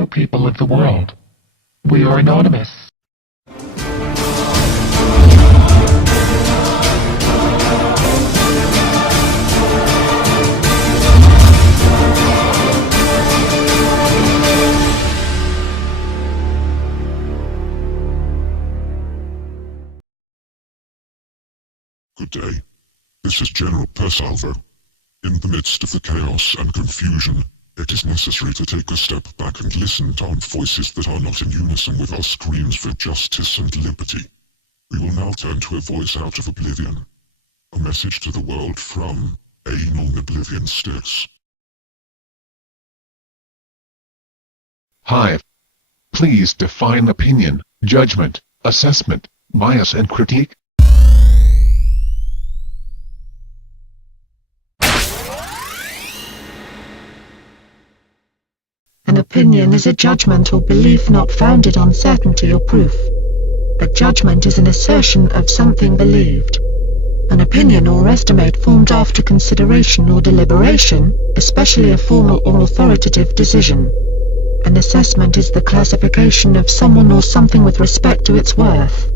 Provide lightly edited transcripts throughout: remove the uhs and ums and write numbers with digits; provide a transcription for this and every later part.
Hello, people of the world. We are anonymous. Good day. This is General Persalvo. In the midst of the chaos and confusion, it is necessary to take a step back and listen to voices that are not in unison with our screams for justice and liberty. We will now turn to a voice out of Oblivion. A message to the world from Anon Oblivion Sticks. Hi. Please define opinion, judgment, assessment, bias and critique. An opinion is a judgment or belief not founded on certainty or proof. A judgment is an assertion of something believed. An opinion or estimate formed after consideration or deliberation, especially a formal or authoritative decision. An assessment is the classification of someone or something with respect to its worth.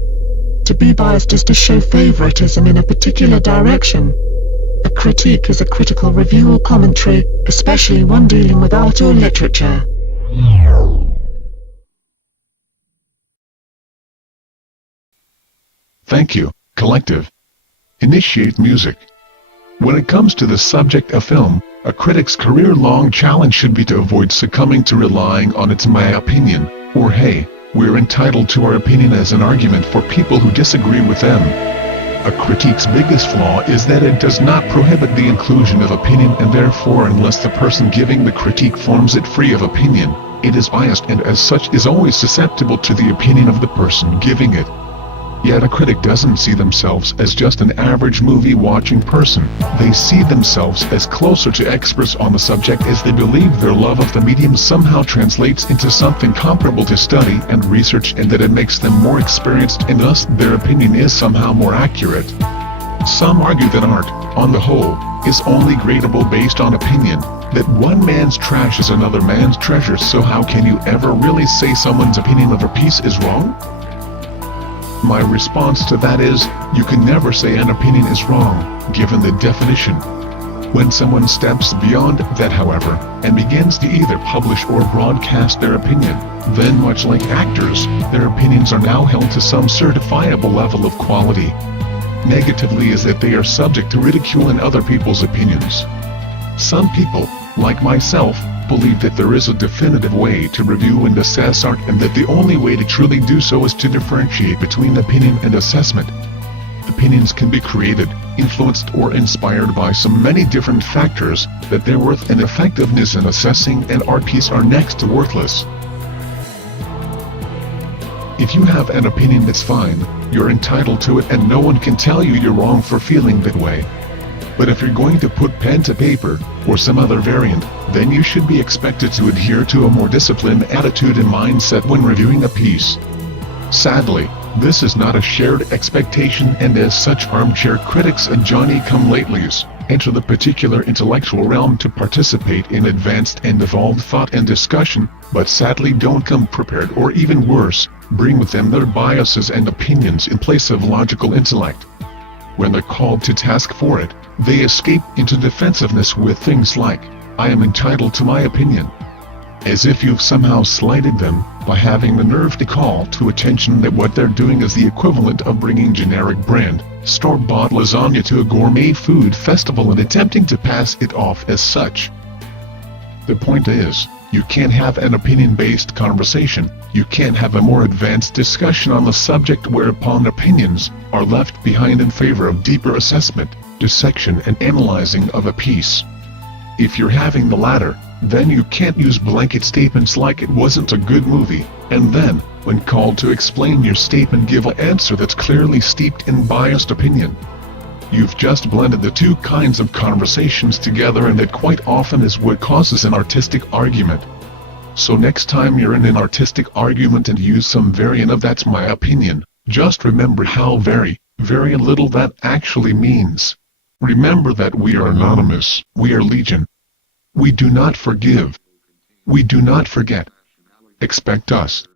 To be biased is to show favoritism in a particular direction. A critique is a critical review or commentary, especially one dealing with art or literature. Thank you, collective. Initiate music. When it comes to the subject of film, a critic's career-long challenge should be to avoid succumbing to relying on "it's my opinion," or "hey, we're entitled to our opinion" as an argument for people who disagree with them. A critique's biggest flaw is that it does not prohibit the inclusion of opinion, and therefore unless the person giving the critique forms it free of opinion, it is biased and as such is always susceptible to the opinion of the person giving it. Yet a critic doesn't see themselves as just an average movie-watching person. They see themselves as closer to experts on the subject, as they believe their love of the medium somehow translates into something comparable to study and research, and that it makes them more experienced and thus their opinion is somehow more accurate. Some argue that art, on the whole, is only gradable based on opinion, that one man's trash is another man's treasure, so how can you ever really say someone's opinion of a piece is wrong? My response to that is, you can never say an opinion is wrong, given the definition. When someone steps beyond that, however, and begins to either publish or broadcast their opinion, then much like actors, their opinions are now held to some certifiable level of quality. Negatively is that they are subject to ridicule and other people's opinions. Some people, like myself, believe that there is a definitive way to review and assess art, and that the only way to truly do so is to differentiate between opinion and assessment. Opinions can be created, influenced or inspired by so many different factors that their worth and effectiveness in assessing an art piece are next to worthless. If you have an opinion, that's fine, you're entitled to it and no one can tell you you're wrong for feeling that way. But if you're going to put pen to paper, or some other variant, then you should be expected to adhere to a more disciplined attitude and mindset when reviewing a piece. Sadly, this is not a shared expectation, and as such armchair critics and Johnny-come-latelys enter the particular intellectual realm to participate in advanced and evolved thought and discussion, but sadly don't come prepared, or even worse, bring with them their biases and opinions in place of logical intellect. When they're called to task for it, they escape into defensiveness with things like, "I am entitled to my opinion," as if you've somehow slighted them by having the nerve to call to attention that what they're doing is the equivalent of bringing generic brand, store-bought lasagna to a gourmet food festival and attempting to pass it off as such. The point is, you can't have an opinion-based conversation, you can't have a more advanced discussion on the subject whereupon opinions are left behind in favor of deeper assessment, dissection and analyzing of a piece. If you're having the latter, then you can't use blanket statements like "it wasn't a good movie," and then, when called to explain your statement, give an answer that's clearly steeped in biased opinion. You've just blended the two kinds of conversations together, and that quite often is what causes an artistic argument. So next time you're in an artistic argument and use some variant of "that's my opinion," just remember how very, very little that actually means. Remember that we are anonymous, we are legion. We do not forgive. We do not forget. expect us